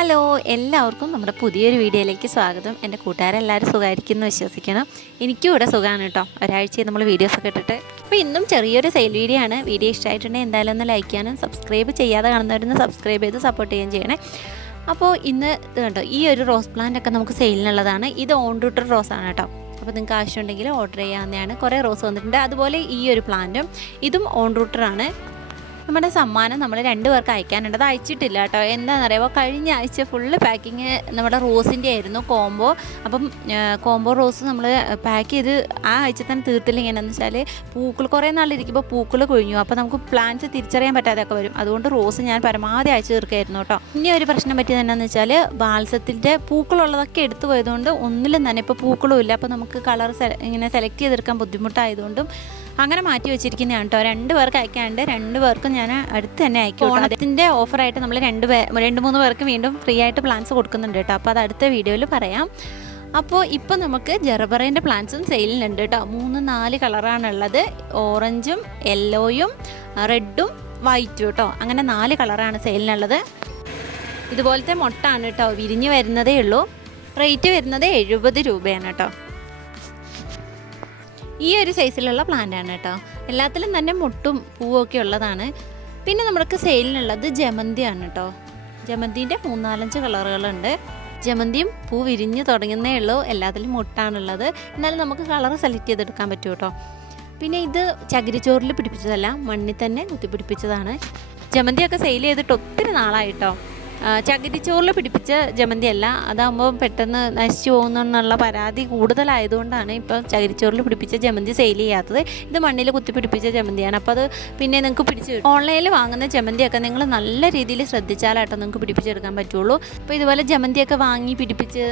Hello, എല്ലാവർക്കും നമ്മുടെ പുതിയൊരു വീഡിയോയിലേക്ക് സ്വാഗതം. എൻ്റെ കൂട്ടുകാരെല്ലാവരും സുഖമായിരിക്കുന്നു വിശ്വസിക്കണം. എനിക്കും ഇവിടെ സുഖമാണ് കേട്ടോ. ഒരാഴ്ച നമ്മൾ വീഡിയോസൊക്കെ ഇട്ടിട്ട്. അപ്പോൾ ഇന്നും ചെറിയൊരു സെയിൽ വീഡിയോ ആണ്. വീഡിയോ ഇഷ്ടമായിട്ടുണ്ടെങ്കിൽ എന്തായാലും ഒന്ന് ലൈക്ക് ചെയ്യാനും സബ്സ്ക്രൈബ് ചെയ്യാതെ കാണുന്നവരൊന്ന് സബ്സ്ക്രൈബ് ചെയ്ത് സപ്പോർട്ട് ചെയ്യുകയും ചെയ്യണേ. അപ്പോൾ ഇന്ന് ഇത് കണ്ടോ, ഈ ഒരു റോസ് പ്ലാന്റ് ഒക്കെ നമുക്ക് സെയിലിനുള്ളതാണ്. ഇത് ഓൺ റൂട്ടർ റോസാണ് കേട്ടോ. അപ്പോൾ നിങ്ങൾക്ക് ആവശ്യമുണ്ടെങ്കിൽ ഓർഡർ ചെയ്യാവുന്നതാണ്. കുറേ റോസ് വന്നിട്ടുണ്ട്. അതുപോലെ ഈ ഒരു പ്ലാന്റും ഇതും ഓൺ റൂട്ടറാണ്. നമ്മുടെ സമ്മാനം നമ്മൾ 2 പേർക്ക് അയക്കാനുണ്ട്. അത് അയച്ചിട്ടില്ല കേട്ടോ. എന്താണെന്നറിയാമോ, കഴിഞ്ഞ ആഴ്ച ഫുള്ള് പാക്കിങ് നമ്മുടെ റോസിൻ്റെ ആയിരുന്നു കോംബോ. അപ്പം കോംബോ റോസ് നമ്മൾ പാക്ക് ചെയ്ത് ആ ആഴ്ച തന്നെ തീർത്തില്ല. എങ്ങനെയാണെന്ന് വെച്ചാൽ പൂക്കൾ കുറേ നാളിരിക്കുമ്പോൾ പൂക്കൾ കൊഴിഞ്ഞു. അപ്പോൾ നമുക്ക് പ്ലാന്റ്സ് തിരിച്ചറിയാൻ പറ്റാതെയൊക്കെ വരും. അതുകൊണ്ട് റോസ് ഞാൻ പരമാവധി അയച്ചു തീർക്കായിരുന്നു കേട്ടോ. ഇനി ഒരു പ്രശ്നം പറ്റിയത് എന്താണെന്ന് വെച്ചാൽ ബാൽസത്തിൻ്റെ പൂക്കളുള്ളതൊക്കെ എടുത്തു പോയതുകൊണ്ട് ഒന്നിലും തന്നെ ഇപ്പോൾ പൂക്കളും ഇല്ല. അപ്പോൾ നമുക്ക് കളർ ഇങ്ങനെ സെലക്ട് ചെയ്തെടുക്കാൻ ബുദ്ധിമുട്ടായതുകൊണ്ടും അങ്ങനെ മാറ്റി വെച്ചിരിക്കുന്നതാണ് കേട്ടോ. 2 പേർക്ക് അയക്കാണ്ട് 2 പേർക്കും ഞാൻ അടുത്ത് തന്നെ അയക്കും. ഓണത്തിൻ്റെ ഓഫറായിട്ട് നമ്മൾ 2-3 പേർക്ക് വീണ്ടും ഫ്രീ ആയിട്ട് പ്ലാൻസ് കൊടുക്കുന്നുണ്ട് കേട്ടോ. അപ്പോൾ അത് അടുത്ത വീഡിയോയിൽ പറയാം. അപ്പോൾ ഇപ്പോൾ നമുക്ക് ജെറബറേൻ്റെ പ്ലാന്റ്സും സെയിലിനുണ്ട് കേട്ടോ. 3-4 കളറാണുള്ളത്. ഓറഞ്ചും യെല്ലോയും റെഡും വൈറ്റും കേട്ടോ. അങ്ങനെ 4 കളറാണ് സെയിലിനുള്ളത്. ഇതുപോലത്തെ മൊട്ടാണ് കേട്ടോ. വിരിഞ്ഞ് വരുന്നതേ ഉള്ളൂ. റേറ്റ് വരുന്നത് 70 രൂപയാണ് കേട്ടോ. ഈ ഒരു സൈസിലുള്ള പ്ലാന്റാണ് കേട്ടോ. എല്ലാത്തിലും തന്നെ മുട്ടും പൂവൊക്കെ ഉള്ളതാണ്. പിന്നെ നമ്മൾക്ക് സെയിലിനുള്ളത് ജമന്തിയാണ് കേട്ടോ. ജമന്തിൻ്റെ 3-4 കളറുകളുണ്ട്. ജമന്തിയും പൂ വിരിഞ്ഞ് തുടങ്ങുന്നേ ഉള്ളൂ. എല്ലാത്തിലും മുട്ടാണുള്ളത്. എന്നാലും നമുക്ക് കളർ സെലക്ട് ചെയ്തെടുക്കാൻ പറ്റും കേട്ടോ. പിന്നെ ഇത് ചകിരിച്ചോറിൽ പിടിപ്പിച്ചതല്ല, മണ്ണിൽ തന്നെ കുത്തിപ്പിടിപ്പിച്ചതാണ്. ജമന്തിയൊക്കെ സെയിൽ ചെയ്തിട്ട് ഒത്തിരി നാളായിട്ടോ. ചകിരിച്ചോറിൽ പിടിപ്പിച്ച ജമന്തി അല്ല. അതാകുമ്പോൾ പെട്ടെന്ന് നശിച്ചു പോകുന്നുള്ള പരാതി കൂടുതലായതുകൊണ്ടാണ് ഇപ്പോൾ ചകിരിച്ചോറിൽ പിടിപ്പിച്ച ജമന്തി സെയിൽ ചെയ്യാത്തത്. ഇത് മണ്ണിൽ കുത്തിപ്പിടിപ്പിച്ച ജമന്തിയാണ്. അപ്പോൾ അത് പിന്നെ നിങ്ങൾക്ക് പിടിച്ച് ഓൺലൈനിൽ വാങ്ങുന്ന ജമന്തിയൊക്കെ നിങ്ങൾ നല്ല രീതിയിൽ ശ്രദ്ധിച്ചാലാട്ടോ നിങ്ങൾക്ക് പിടിപ്പിച്ചെടുക്കാൻ പറ്റുള്ളൂ. അപ്പോൾ ഇതുപോലെ ജമന്തിയൊക്കെ വാങ്ങി പിടിപ്പിച്ച്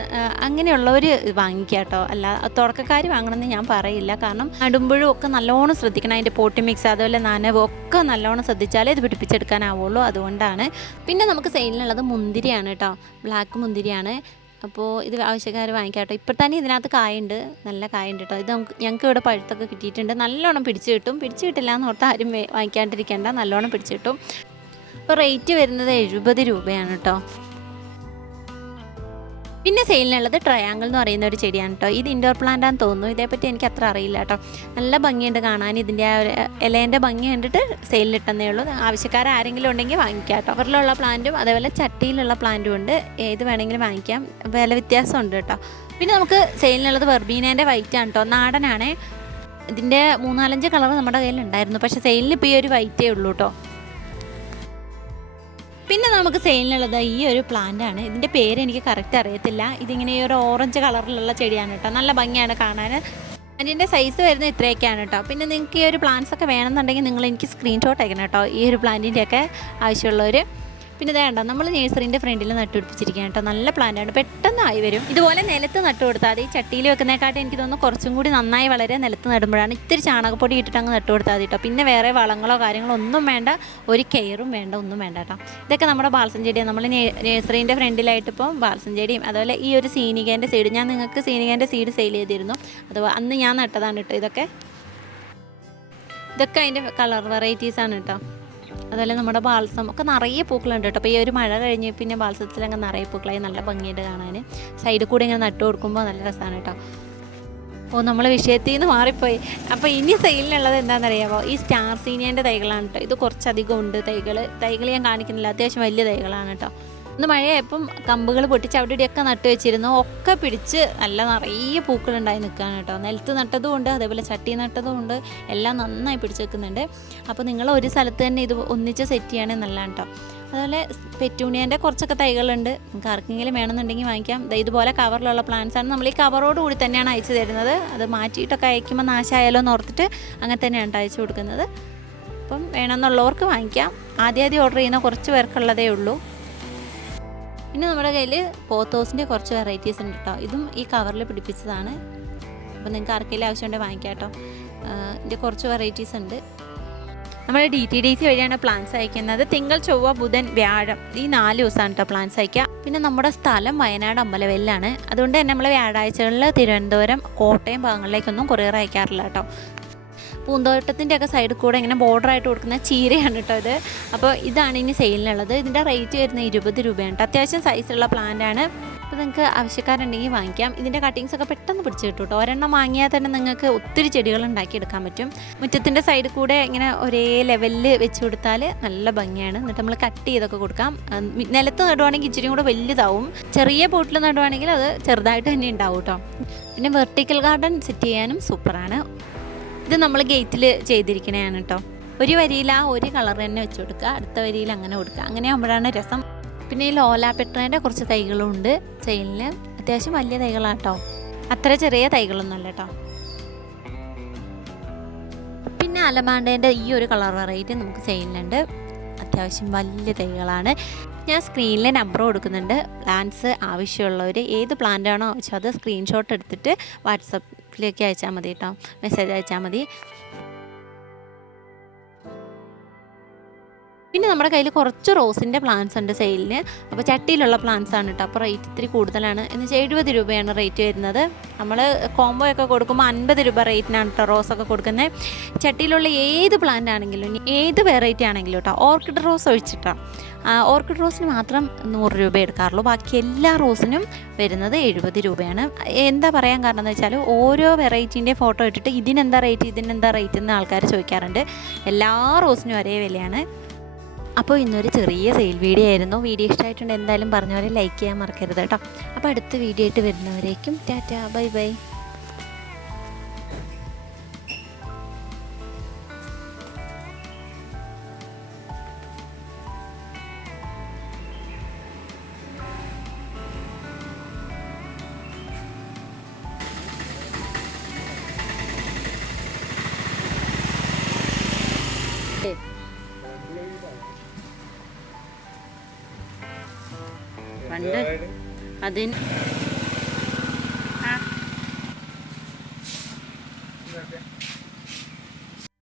അങ്ങനെയുള്ളവർ വാങ്ങിക്കുക കേട്ടോ. അല്ല തുടക്കക്കാർ വാങ്ങണമെന്ന് ഞാൻ പറയില്ല. കാരണം നടുമ്പോഴും ഒക്കെ നല്ലോണം ശ്രദ്ധിക്കണം. അതിൻ്റെ പോട്ടി മിക്സ് അതുപോലെ നനവ് ഒക്കെ നല്ലോണം ശ്രദ്ധിച്ചാലേ ഇത് പിടിപ്പിച്ചെടുക്കാനാവുള്ളൂ. അതുകൊണ്ടാണ്. പിന്നെ നമുക്ക് സെയിലിനുള്ളത് മുന്തിരിയാണ് കേട്ടോ. ബ്ലാക്ക് മുന്തിരിയാണ്. അപ്പോൾ ഇത് ആവശ്യക്കാർ വാങ്ങിക്കാം കേട്ടോ. ഇപ്പോൾ തന്നെ ഇതിനകത്ത് കായുണ്ട്, നല്ല കായുണ്ട് കേട്ടോ. ഇത് ഞങ്ങൾക്ക് ഇവിടെ പഴുത്തൊക്കെ കിട്ടിയിട്ടുണ്ട്. നല്ലോണം പിടിച്ച് കിട്ടും. പിടിച്ച് കിട്ടില്ല എന്ന് ഓർത്ത് ആരും വാങ്ങിക്കാണ്ടിരിക്കേണ്ട, നല്ലോണം പിടിച്ച് കിട്ടും. അപ്പോൾ റേറ്റ് വരുന്നത് 70 രൂപയാണ് കേട്ടോ. പിന്നെ സെയിലിനുള്ളത് ട്രയാങ്കിൾ എന്ന് പറയുന്ന ഒരു ചെടിയാണ് കേട്ടോ. ഇത് ഇൻഡോർ പ്ലാന്റ് ആണെന്ന് തോന്നുന്നു. ഇതേപ്പറ്റി എനിക്ക് അത്ര അറിയില്ല കേട്ടോ. നല്ല ഭംഗിയുണ്ട് കാണാൻ. ഇതിൻ്റെ ആ ഒരു ഇലേൻ്റെ ഭംഗി കണ്ടിട്ട് സെയിലിലിട്ടെന്നേ ഉള്ളൂ. ആവശ്യക്കാർ ആരെങ്കിലും ഉണ്ടെങ്കിൽ വാങ്ങിക്കാം കേട്ടോ. അവരിലുള്ള പ്ലാന്റും അതേപോലെ ചട്ടിയിലുള്ള പ്ലാന്റും ഉണ്ട്. ഏത് വേണമെങ്കിലും വാങ്ങിക്കാം. വില വ്യത്യാസമുണ്ട് കേട്ടോ. പിന്നെ നമുക്ക് സെയിലിനുള്ളത് വെർബീനേൻ്റെ വൈറ്റ് ആണ് കേട്ടോ. നാടനാണ്. ഇതിൻ്റെ 3-4 കളർ നമ്മുടെ കയ്യിലുണ്ടായിരുന്നു. പക്ഷേ സെയിലിന് ഇപ്പോൾ ഈ ഒരു വൈറ്റേ ഉള്ളൂ കേട്ടോ. പിന്നെ നമുക്ക് സെയിലിനുള്ളത് ഈ ഒരു പ്ലാന്റാണ്. ഇതിൻ്റെ പേര് എനിക്ക് കറക്റ്റ് അറിയത്തില്ല. ഇതിങ്ങനെ ഈ ഒരു ഓറഞ്ച് കളറിലുള്ള ചെടിയാണ് കേട്ടോ. നല്ല ഭംഗിയാണ് കാണാൻ. അതിൻ്റെ സൈസ് വരുന്നത് ഇത്രയൊക്കെയാണ് കേട്ടോ. പിന്നെ നിങ്ങൾക്ക് ഈ ഒരു പ്ലാന്റ്സ് ഒക്കെ വേണമെന്നുണ്ടെങ്കിൽ നിങ്ങൾ എനിക്ക് സ്ക്രീൻഷോട്ട് അയക്കണം കേട്ടോ. ഈ ഒരു പ്ലാന്റിൻ്റെയൊക്കെ ആവശ്യമുള്ളവർ. പിന്നെ ഇതേണ്ട നമ്മൾ നേഴ്സറിൻ്റെ ഫ്രണ്ടിൽ നട്ടുപിടിപ്പിച്ചിരിക്കുകയാണ് കേട്ടോ. നല്ല പ്ലാന്റാണ്, പെട്ടെന്ന് ആയി വരും. ഇതുപോലെ നിലത്ത് നട്ടു കൊടുത്താൽ മതി. ചട്ടിയിൽ വെക്കുന്നതിനെക്കാട്ടും എനിക്ക് തോന്നുന്നു കുറച്ചും കൂടി നന്നായി വളരെ നിലത്ത് നടുമ്പോഴാണ്. ഇത്തിരി ചാണകപ്പൊടി ഇട്ടിട്ട് അങ്ങ് നട്ടു കൊടുത്താൽ മതി കേട്ടോ. പിന്നെ വേറെ വളങ്ങളോ കാര്യങ്ങളോ ഒന്നും വേണ്ട, ഒരു കെയറും വേണ്ട, ഒന്നും വേണ്ട കേട്ടോ. ഇതൊക്കെ നമ്മുടെ ബാൽസം ചെടിയാണ്. നമ്മൾ നേഴ്സറിൻ്റെ ഫ്രണ്ടിലായിട്ട് ഇപ്പോൾ ബാൽസം ചെടിയും അതുപോലെ ഈ ഒരു സീനികേൻ്റെ സീഡ്, ഞാൻ നിങ്ങൾക്ക് സീനികേൻ്റെ സീഡ് സെയിൽ ചെയ്തിരുന്നു. അതുപോലെ അന്ന് ഞാൻ നട്ടതാണ് കേട്ടോ. ഇതൊക്കെ അതിൻ്റെ കളർ വെറൈറ്റീസാണ് കേട്ടോ. അതുപോലെ നമ്മുടെ ബാൽസം ഒക്കെ നിറയെ പൂക്കളുണ്ട് കേട്ടോ. അപ്പോൾ ഈ ഒരു മഴ കഴിഞ്ഞ് പിന്നെ ബാൽസത്തിലങ്ങ് നിറയെ പൂക്കളായി നല്ല ഭംഗിയായിട്ട് കാണാൻ. സൈഡിൽ കൂടെ ഇങ്ങനെ നട്ടു കൊടുക്കുമ്പോൾ നല്ല രസമാണ് കേട്ടോ. ഓ, നമ്മൾ വിഷയത്തിൽ നിന്ന് മാറിപ്പോയി. അപ്പോൾ ഇനി സെയിലിനുള്ളത് എന്താണെന്നറിയാമോ, ഈ സ്റ്റാർ സീനിയൻ്റെ തൈകളാണ് കേട്ടോ. ഇത് കുറച്ചധികം ഉണ്ട് തൈകൾ ഞാൻ കാണിക്കുന്നില്ല. അത്യാവശ്യം വലിയ തൈകളാണ് കേട്ടോ. ഇന്ന് മഴയായപ്പം കമ്പുകൾ പൊട്ടിച്ച് അവിടെ ഇവിടെയൊക്കെ നട്ടു വെച്ചിരുന്നു. ഒക്കെ പിടിച്ച് നല്ല നിറയെ പൂക്കളുണ്ടായി നിൽക്കുകയാണ് കേട്ടോ. നിലത്ത് നട്ടതും ഉണ്ട്, അതേപോലെ ചട്ടി നട്ടതും ഉണ്ട്. എല്ലാം നന്നായി പിടിച്ച് വെക്കുന്നുണ്ട്. അപ്പോൾ നിങ്ങൾ ഒരു സ്ഥലത്ത് തന്നെ ഇത് ഒന്നിച്ച് സെറ്റ് ചെയ്യുകയാണെങ്കിൽ നല്ലതാണ് കേട്ടോ. അതുപോലെ പെറ്റൂണിയൻ്റെ കുറച്ചൊക്കെ തൈകളുണ്ട്. നിങ്ങൾക്ക് ആർക്കെങ്കിലും വേണമെന്നുണ്ടെങ്കിൽ വാങ്ങിക്കാം. ഇതുപോലെ കവറിലുള്ള പ്ലാന്റ്സാണ്. നമ്മൾ ഈ കവറോട് കൂടി തന്നെയാണ് അയച്ചു തരുന്നത്. അത് മാറ്റിയിട്ടൊക്കെ അയക്കുമ്പോൾ നാശമായാലോ എന്ന് ഓർത്തിട്ട് അങ്ങനെ തന്നെയാണ് അയച്ചു കൊടുക്കുന്നത്. അപ്പം വേണമെന്നുള്ളവർക്ക് വാങ്ങിക്കാം. ആദ്യം ഓർഡർ ചെയ്യുന്ന കുറച്ച് പേർക്കുള്ളതേ ഉള്ളൂ. പിന്നെ നമ്മുടെ കയ്യിൽ പോത്തോസിൻ്റെ കുറച്ച് വെറൈറ്റീസ് ഉണ്ട് കേട്ടോ. ഇതും ഈ കവറിൽ പിടിപ്പിച്ചതാണ്. അപ്പോൾ നിങ്ങൾക്ക് ആർക്കെങ്കിലും ആവശ്യമുണ്ടെങ്കിൽ വാങ്ങിക്കാം കേട്ടോ. ഇതിൻ്റെ കുറച്ച് വെറൈറ്റീസ് ഉണ്ട്. നമ്മൾ DTDC വഴിയാണ് പ്ലാൻസ് അയക്കുന്നത്. തിങ്കൾ, ചൊവ്വ, ബുധൻ, വ്യാഴം ഈ 4 ദിവസമാണ് കേട്ടോ പ്ലാൻസ് അയക്കുക. പിന്നെ നമ്മുടെ സ്ഥലം വയനാട് അമ്പലവയലിലാണ്. അതുകൊണ്ട് തന്നെ നമ്മൾ വ്യാഴാഴ്ചകളിൽ തിരുവനന്തപുരം, കോട്ടയം ഭാഗങ്ങളിലേക്കൊന്നും കൊറിയർ അയക്കാറില്ല കേട്ടോ. പൂന്തോട്ടത്തിൻ്റെയൊക്കെ സൈഡിൽ കൂടെ ഇങ്ങനെ ബോർഡറായിട്ട് കൊടുക്കുന്ന ചീരയാണ് കേട്ടോ ഇത്. അപ്പോൾ ഇതാണ് ഇനി സെയിലിനുള്ളത്. ഇതിൻ്റെ റേറ്റ് വരുന്നത് 20 രൂപയാണ് കേട്ടോ. അത്യാവശ്യം സൈസുള്ള പ്ലാന്റാണ്. അപ്പോൾ നിങ്ങൾക്ക് ആവശ്യക്കാരുണ്ടെങ്കിൽ വാങ്ങിക്കാം. ഇതിൻ്റെ കട്ടിങ്സൊക്കെ പെട്ടെന്ന് പിടിച്ച് കിട്ടും കേട്ടോ. ഒരെണ്ണം വാങ്ങിയാൽ തന്നെ നിങ്ങൾക്ക് ഒത്തിരി ചെടികൾ ഉണ്ടാക്കിയെടുക്കാൻ പറ്റും. മുറ്റത്തിൻ്റെ സൈഡിൽ കൂടെ ഇങ്ങനെ ഒരേ ലെവലിൽ വെച്ച് കൊടുത്താൽ നല്ല ഭംഗിയാണ്. എന്നിട്ട് നമ്മൾ കട്ട് ചെയ്തൊക്കെ കൊടുക്കാം. നിലത്ത് നടുവാണെങ്കിൽ ഇച്ചിരി കൂടെ വലുതാവും. ചെറിയ പോട്ടിൽ നടുവാണെങ്കിൽ അത് ചെറുതായിട്ട് തന്നെ ഉണ്ടാവും കേട്ടോ. പിന്നെ വെർട്ടിക്കൽ ഗാർഡൻ സെറ്റ് ചെയ്യാനും സൂപ്പറാണ്. ഇത് നമ്മൾ ഗേറ്റിൽ ചെയ്തിരിക്കണതാണ് കേട്ടോ. ഒരു വരിയിൽ ആ ഒരു കളർ തന്നെ വെച്ച് കൊടുക്കുക, അടുത്ത വരിയിൽ അങ്ങനെ കൊടുക്കുക. അങ്ങനെ ആകുമ്പോഴാണ് രസം. പിന്നെ ഈ ലോല പെട്രേൻ്റെ കുറച്ച് തൈകളുണ്ട് സെയിലിന്. അത്യാവശ്യം വലിയ തൈകളാണ് കേട്ടോ, അത്ര ചെറിയ തൈകളൊന്നുമല്ല കേട്ടോ. പിന്നെ അലമാണ്ടേൻ്റെ ഈ ഒരു കളർ വെറൈറ്റി നമുക്ക് സെയിലിനുണ്ട്. അത്യാവശ്യം വലിയ തൈകളാണ്. ഞാൻ സ്ക്രീനിൽ നമ്പർ കൊടുക്കുന്നുണ്ട്. പ്ലാന്റ്സ് ആവശ്യമുള്ളവർ ഏത് പ്ലാന്റാണോ വെച്ചാൽ അത് സ്ക്രീൻഷോട്ട് എടുത്തിട്ട് വാട്സപ്പിലേക്ക് അയച്ചാൽ മതി കേട്ടോ, മെസ്സേജ് അയച്ചാൽ മതി. പിന്നെ നമ്മുടെ കയ്യിൽ കുറച്ച് റോസിൻ്റെ പ്ലാന്റ്സ് ഉണ്ട് സെയിലിന്. അപ്പോൾ ചട്ടിയിലുള്ള പ്ലാന്റ്സ് ആണ് കേട്ടോ. അപ്പോൾ റേറ്റ് ഇത്തിരി കൂടുതലാണ്. എന്ന് വെച്ചാൽ 70 രൂപയാണ് റേറ്റ് വരുന്നത്. നമ്മൾ കോംബോ ഒക്കെ കൊടുക്കുമ്പോൾ 50 രൂപ റേറ്റിനാണ് കേട്ടോ റോസൊക്കെ കൊടുക്കുന്നത്. ചട്ടിയിലുള്ള ഏത് പ്ലാന്റ് ആണെങ്കിലും ഏത് വെറൈറ്റി ആണെങ്കിലും കേട്ടോ, ഓർക്കിഡ് റോസ് ഒഴിച്ചിട്ടാണ്. ഓർക്കിഡ് റോസിന് മാത്രം 100 രൂപ എടുക്കാറുള്ളൂ. ബാക്കി എല്ലാ റോസിനും വരുന്നത് 70 രൂപയാണ്. എന്താ പറയാൻ കാരണം എന്ന് വെച്ചാൽ ഓരോ വെറൈറ്റീൻ്റെ ഫോട്ടോ ഇട്ടിട്ട് ഇതിനെന്താ റേറ്റ് എന്ന് ആൾക്കാർ ചോദിക്കാറുണ്ട്. എല്ലാ റോസിനും ഒരേ വിലയാണ്. അപ്പോൾ ഇന്നൊരു ചെറിയ സെയിൽ വീഡിയോ ആയിരുന്നു. വീഡിയോ ഇഷ്ടമായിട്ടുണ്ട് എന്തായാലും പറഞ്ഞ പോലെ ലൈക്ക് ചെയ്യാൻ മറക്കരുത് കേട്ടോ. അപ്പോൾ അടുത്ത വീഡിയോ ആയിട്ട് വരുന്നവരേക്കും ടാറ്റാ, ബൈ ബൈ. പണ്ട് അതിന്